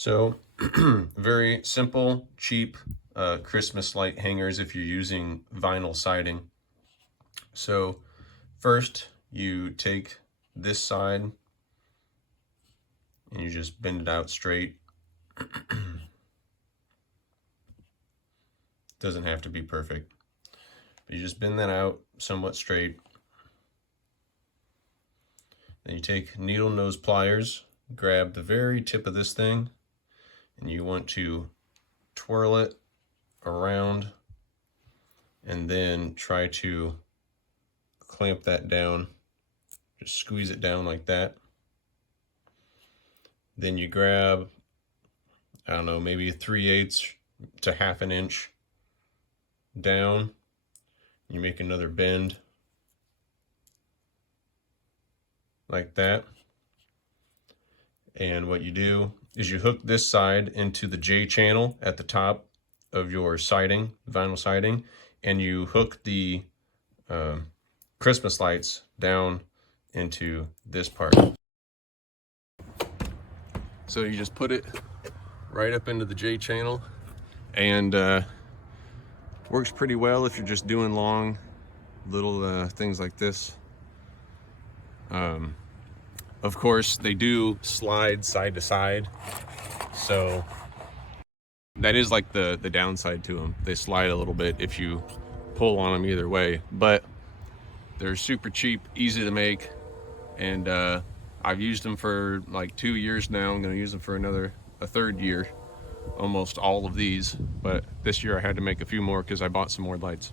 So very simple, cheap Christmas light hangers if you're using vinyl siding. So first you take this side and you just bend it out straight. Doesn't have to be perfect, but you just bend that out somewhat straight. Then you take needle nose pliers, grab the very tip of this thing, and you want to twirl it around and then try to clamp that down. Just squeeze it down like that. Then you grab, I don't know, maybe 3/8 to 1/2 inch down. You make another bend like that. And what you do is you hook this side into the J channel at the top of your siding, vinyl siding, and you hook the Christmas lights down into this part. So you just put it right up into the J channel, and works pretty well if you're just doing long little things like this. Of course, they do slide side to side, so that is like the downside to them. They slide a little bit if you pull on them either way, but they're super cheap, easy to make, and I've used them for like 2 years now. I'm going to use them for a third year, almost all of these, but this year I had to make a few more because I bought some more lights.